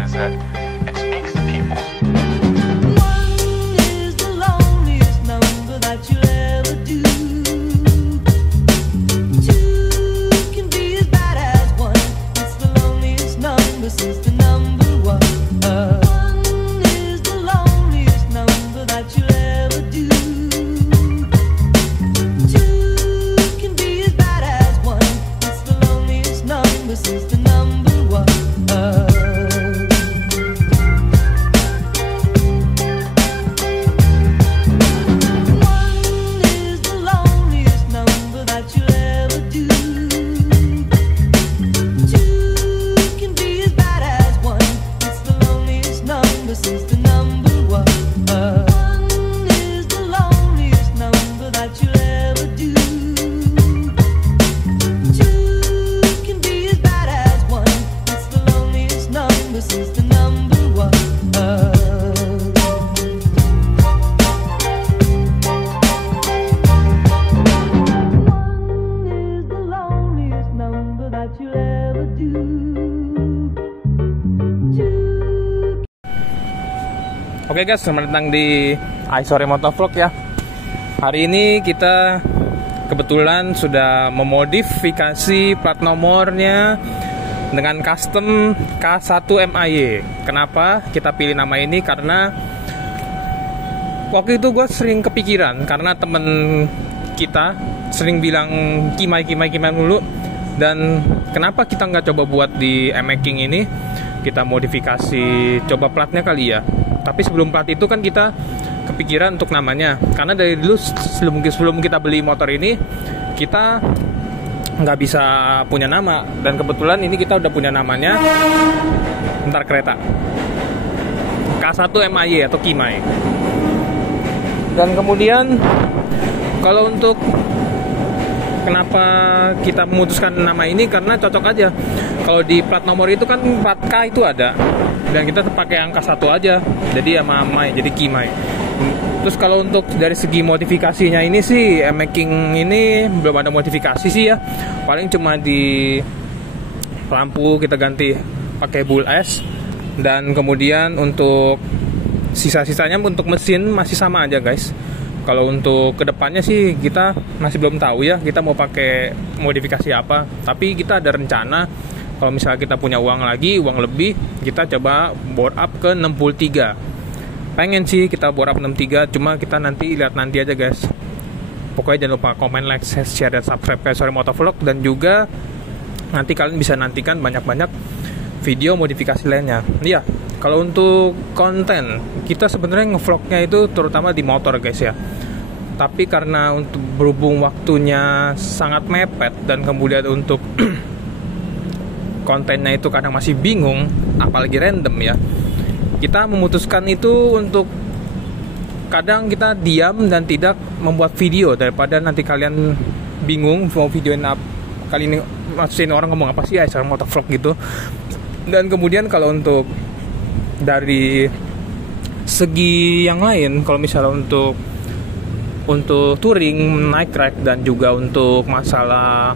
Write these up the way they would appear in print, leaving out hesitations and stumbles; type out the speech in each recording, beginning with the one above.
is that it speaks to people. Oke guys, selamat datang di iSore Motovlog ya. Hari ini kita kebetulan sudah memodifikasi plat nomornya dengan custom K1 MAY. Kenapa kita pilih nama ini? Karena waktu itu gue sering kepikiran, karena temen kita sering bilang Kimai dulu. Dan kenapa kita nggak coba buat di M-Making ini, kita modifikasi, coba platnya kali ya. Tapi sebelum plat itu kan kita kepikiran untuk namanya. Karena dari dulu sebelum kita beli motor ini, kita nggak bisa punya nama. Dan kebetulan ini kita udah punya namanya, bentar kereta, K1 MAY atau Kimai. Dan kemudian kalau untuk kenapa kita memutuskan nama ini, karena cocok aja. Kalau di plat nomor itu kan plat K itu ada, dan kita pakai angka 1 aja, jadi sama Mai, jadi Kimai. Terus kalau untuk dari segi modifikasinya ini sih, M-Making ini belum ada modifikasi sih ya. Paling cuma di lampu kita ganti pakai Bull S, dan kemudian untuk sisa-sisanya untuk mesin masih sama aja guys. Kalau untuk kedepannya sih kita masih belum tahu ya, kita mau pakai modifikasi apa. Tapi kita ada rencana, kalau misalnya kita punya uang lebih, kita coba bore up ke 63. Pengen sih kita bore up 63, cuma kita lihat nanti aja guys. Pokoknya jangan lupa komen, like, share, dan subscribe ke iSore Motovlog. Dan juga nanti kalian bisa nantikan banyak-banyak video modifikasi lainnya. Iya, kalau untuk konten, kita sebenarnya ngevlognya itu terutama di motor guys ya. Tapi karena untuk berhubung waktunya sangat mepet, dan kemudian untuk kontennya itu kadang masih bingung, apalagi random ya, kita memutuskan itu untuk kadang kita diam dan tidak membuat video, daripada nanti kalian bingung mau videoin apa, kali ini maksudin orang ngomong apa sih iSore Motovlog gitu. Dan kemudian kalau untuk dari segi yang lain, kalau misalnya untuk touring, night ride, dan juga untuk masalah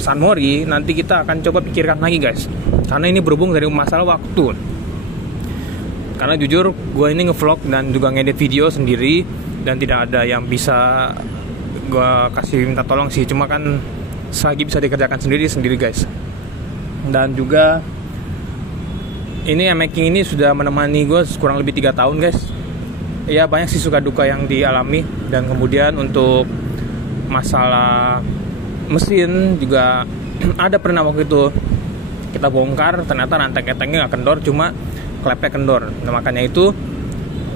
Sunmori, nanti kita akan coba pikirkan lagi guys. Karena ini berhubung dari masalah waktu. Karena jujur gue ini ngevlog dan juga ngedit video sendiri, dan tidak ada yang bisa gue kasih minta tolong sih. Cuma kan selagi bisa dikerjakan sendiri guys. Dan juga ini M-Making ini sudah menemani gue kurang lebih 3 tahun guys. Ya banyak sih suka duka yang dialami. Dan kemudian untuk masalah mesin juga ada pernah waktu itu kita bongkar, ternyata rantai ketengnya nggak kendor, cuma klepnya kendor. Nah makanya itu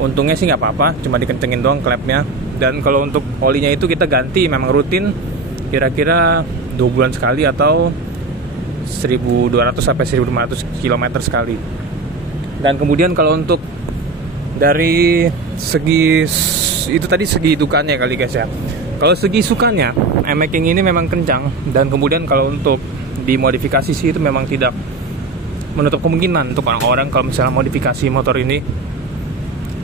untungnya sih nggak apa-apa, cuma dikencengin doang klepnya. Dan kalau untuk olinya itu kita ganti memang rutin, kira-kira 2 bulan sekali atau 1.200 sampai 1.500 km sekali. Dan kemudian kalau untuk dari segi itu tadi segi dukanya kali guys ya. Kalau segi sukanya, M-Making ini memang kencang. Dan kemudian kalau untuk dimodifikasi sih itu memang tidak menutup kemungkinan untuk orang-orang kalau misalnya modifikasi motor ini.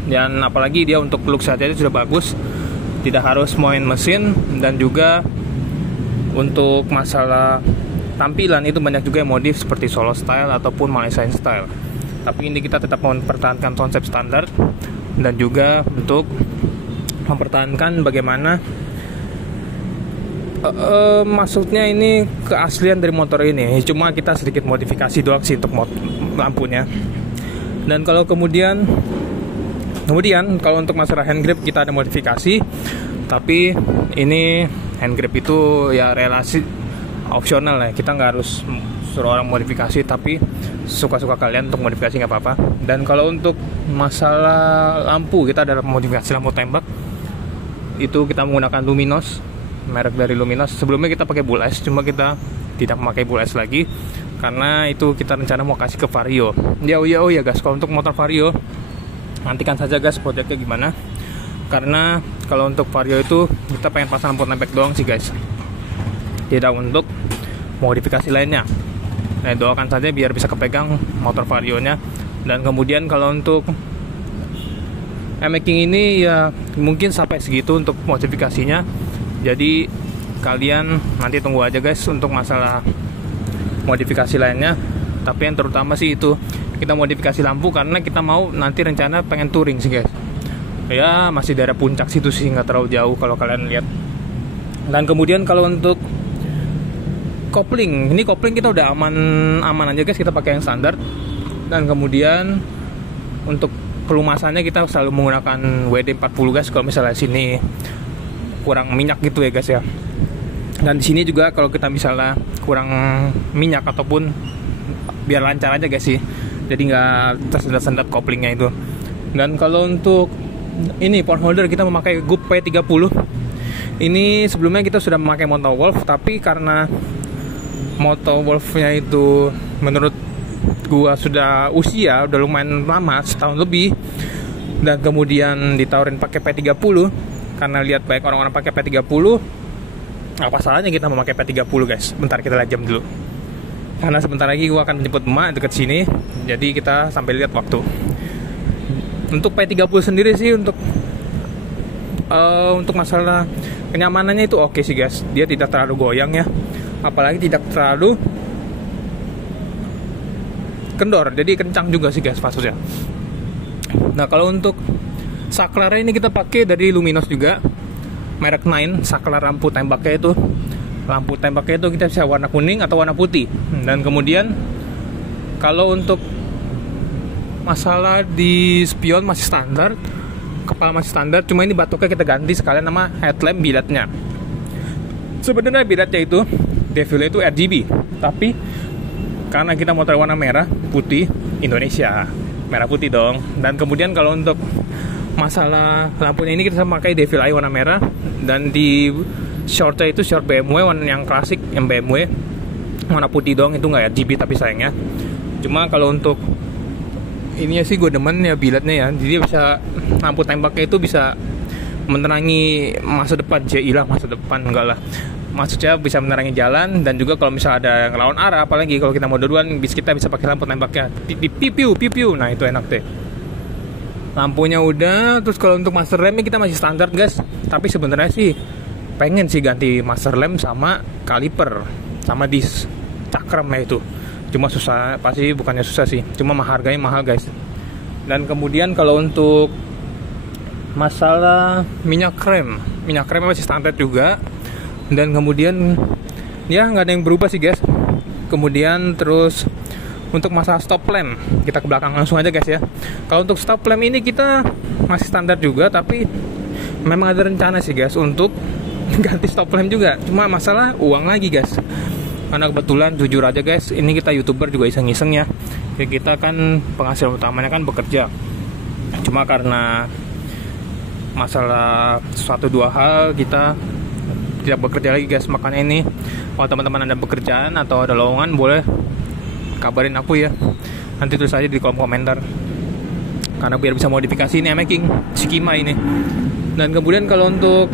Dan apalagi dia untuk look saja itu sudah bagus, tidak harus main mesin. Dan juga untuk masalah tampilan itu banyak juga yang modif seperti solo style ataupun Malaysian style. Tapi ini kita tetap mempertahankan konsep standar dan juga untuk mempertahankan bagaimana maksudnya ini keaslian dari motor ini. Cuma kita sedikit modifikasi doang sih untuk lampunya. Dan kalau kemudian kalau untuk masalah hand grip kita ada modifikasi, tapi ini hand grip itu ya relasi opsional ya, kita nggak harus suruh orang modifikasi, tapi suka-suka kalian untuk modifikasi nggak apa-apa. Dan kalau untuk masalah lampu, kita ada modifikasi lampu tembak, itu kita menggunakan Luminos, merek dari Luminos. Sebelumnya kita pakai Bull S, cuma kita tidak memakai Bull S lagi karena itu kita rencana mau kasih ke Vario. Oh ya guys, kalau untuk motor Vario nantikan saja guys proyeknya gimana, karena kalau untuk Vario itu kita pengen pasang lampu tembak doang sih guys, tidak untuk modifikasi lainnya. Nah, doakan saja biar bisa kepegang motor Vario-nya. Dan kemudian kalau untuk making ini ya mungkin sampai segitu untuk modifikasinya. Jadi kalian nanti tunggu aja guys untuk masalah modifikasi lainnya. Tapi yang terutama sih itu kita modifikasi lampu karena kita mau nanti rencana pengen touring sih guys. Ya masih daerah puncak situ sih, nggak terlalu jauh kalau kalian lihat. Dan kemudian kalau untuk kopling, ini kopling kita udah aman aja guys, kita pakai yang standar. Dan kemudian untuk pelumasannya kita selalu menggunakan WD-40 guys kalau misalnya sini kurang minyak gitu ya guys ya. Dan di sini juga kalau kita misalnya kurang minyak ataupun biar lancar aja guys sih, jadi nggak tersendat-sendat koplingnya itu. Dan kalau untuk ini port holder kita memakai GUP P30. Ini sebelumnya kita sudah memakai Moto Wolf, tapi karena Moto Wolf-nya itu menurut gua sudah usia, udah lumayan lama, setahun lebih, dan kemudian ditawarin pakai P30 karena lihat banyak orang-orang pakai P30, apa salahnya kita memakai P30 guys. Bentar kita lihat jam dulu, karena sebentar lagi gua akan jemput emak deket sini, jadi kita sampai lihat waktu. Untuk P30 sendiri sih untuk masalah kenyamanannya itu oke sih guys, dia tidak terlalu goyang ya, apalagi tidak terlalu kendor, jadi kencang juga sih guys pasusnya. Nah kalau untuk saklarnya ini kita pakai dari Luminos juga, merek 9, saklar lampu tembaknya itu. Lampu tembaknya itu kita bisa warna kuning atau warna putih. Dan kemudian kalau untuk masalah di spion masih standar, kepala masih standar, cuma ini batoknya kita ganti sekalian sama headlamp bilatnya. Sebenarnya bilatnya itu devilnya itu RGB, tapi karena kita motor warna merah putih Indonesia, merah putih dong. Dan kemudian kalau untuk masalah lampunya ini kita pakai Devil Eye warna merah, dan di shortnya itu short BMW warna yang klasik, yang BMW warna putih dong, itu nggak RGB tapi sayangnya. Cuma kalau untuk ini sih gue demen ya bilatnya ya, jadi bisa lampu tembaknya itu bisa menerangi masa depan, masa depan enggak lah, maksudnya bisa menerangi jalan. Dan juga kalau misalnya ada yang lawan arah, apalagi kalau kita mau duluan, kita bisa pakai lampu tembaknya piu. Nah itu enak deh. Lampunya udah. Terus kalau untuk master lampnya kita masih standar guys, tapi sebenarnya sih pengen sih ganti master lamp sama kaliper sama dis cakramnya itu. Cuma susah, pasti bukannya susah sih, cuma harganya mahal guys. Dan kemudian kalau untuk masalah minyak kremnya masih standar juga. Dan kemudian ya nggak ada yang berubah sih guys. Kemudian terus untuk masalah stop lamp, kita ke belakang langsung aja guys ya. Kalau untuk stop lamp ini kita masih standar juga, tapi memang ada rencana sih guys untuk ganti stop lamp juga. Cuma masalah uang lagi guys, karena kebetulan jujur aja guys, ini kita YouTuber juga iseng-iseng ya. Kita kan penghasilan utamanya kan bekerja. Cuma karena masalah suatu dua hal kita tidak bekerja lagi guys. Makanya ini kalau teman-teman ada pekerjaan atau ada lowongan, boleh kabarin aku ya, nanti tulis aja di kolom komentar, karena biar bisa modifikasi ini making Shikima ini. Dan kemudian kalau untuk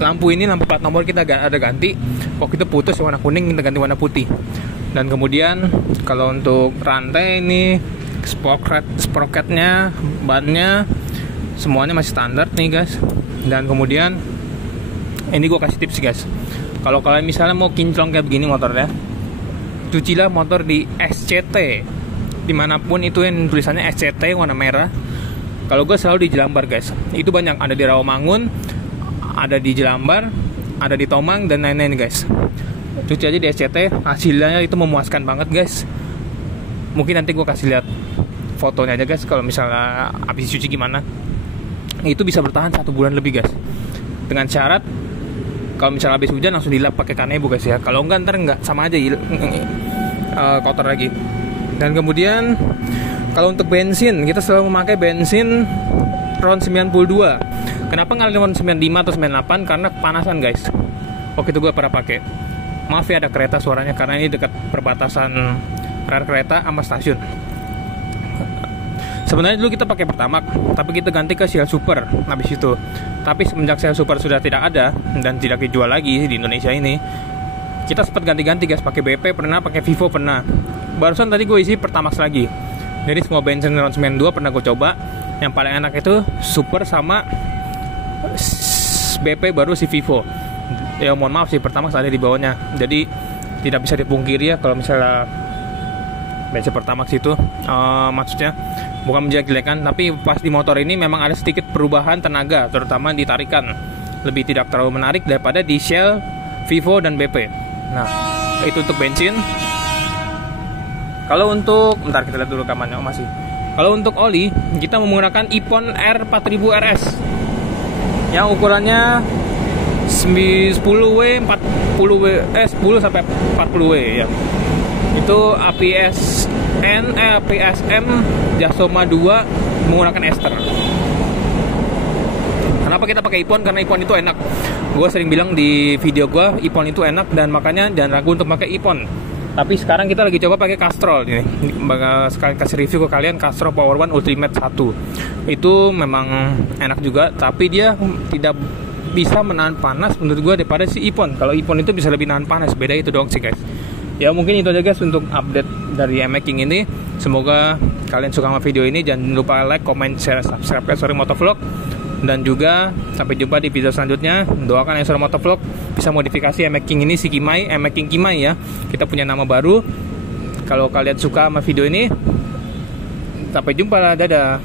lampu ini, lampu plat nomor kita ada ganti. Waktu itu putus warna kuning, kita ganti warna putih. Dan kemudian kalau untuk rantai ini, sprocketnya, bannya, semuanya masih standar nih guys. Dan kemudian ini gue kasih tips guys, kalau kalian misalnya mau kinclong kayak begini motornya, cucilah motor di SCT dimanapun itu yang tulisannya SCT warna merah. Kalau gue selalu di Jelambar guys. Itu banyak, ada di Rawamangun, ada di Jelambar, ada di Tomang dan lain-lain guys. Cuci aja di SCT, hasilnya itu memuaskan banget guys. Mungkin nanti gue kasih lihat fotonya aja guys, kalau misalnya habis cuci gimana. Itu bisa bertahan 1 bulan lebih guys. Dengan syarat kalau misalnya habis hujan langsung dilap pakai kanebo guys ya. Kalau enggak ntar enggak sama aja kotor lagi. Dan kemudian kalau untuk bensin, kita selalu memakai bensin RON 92. Kenapa nggak RON 95 atau 98? Karena kepanasan guys. Waktu itu gue pernah pakai. Maaf ya ada kereta suaranya, karena ini dekat perbatasan rel kereta sama stasiun. Sebenarnya dulu kita pakai Pertamax, tapi kita ganti ke Shell Super habis itu. Tapi semenjak Shell Super sudah tidak ada dan tidak dijual lagi di Indonesia ini, kita sempat ganti-ganti guys, pakai BP pernah, pakai Vivo pernah. Barusan tadi gue isi Pertamax lagi. Jadi semua bensin RON 92 pernah gue coba. Yang paling enak itu Super sama BP baru si Vivo. Ya mohon maaf sih, Pertamax ada di bawahnya. Jadi tidak bisa dipungkiri ya kalau misalnya bensin Pertamax itu maksudnya bukan menjelek-jelekan, tapi pas di motor ini memang ada sedikit perubahan tenaga, terutama di tarikan. Lebih tidak terlalu menarik daripada di Shell, Vivo dan BP. Nah, itu untuk bensin. Kalau untuk, bentar kita lihat dulu rekamannya masih. Kalau untuk oli, kita menggunakan Ipon R4000 RS yang ukurannya 10W 40W 10 sampai 40W ya. Itu APSM Jasoma 2 menggunakan ester. Kenapa kita pakai Ipon? Karena Ipon itu enak. Gue sering bilang di video gue, Ipon itu enak dan makanya jangan ragu untuk pakai Ipon. Tapi sekarang kita lagi coba pakai Castrol ini. Sekali kasih review ke kalian Castrol Power One Ultimate 1. Itu memang enak juga, tapi dia tidak bisa menahan panas menurut gue daripada si Ipon. Kalau Ipon itu bisa lebih nahan panas, beda itu doang sih guys. Ya mungkin itu aja guys untuk update dari Making ini. Semoga kalian suka sama video ini. Jangan lupa like, comment, share, subscribe ke Sorry Motovlog. Dan juga sampai jumpa di video selanjutnya. Doakan Sorry Motovlog bisa modifikasi Making ini si Kimai, Making Kimai ya. Kita punya nama baru. Kalau kalian suka sama video ini, sampai jumpa lah, dadah.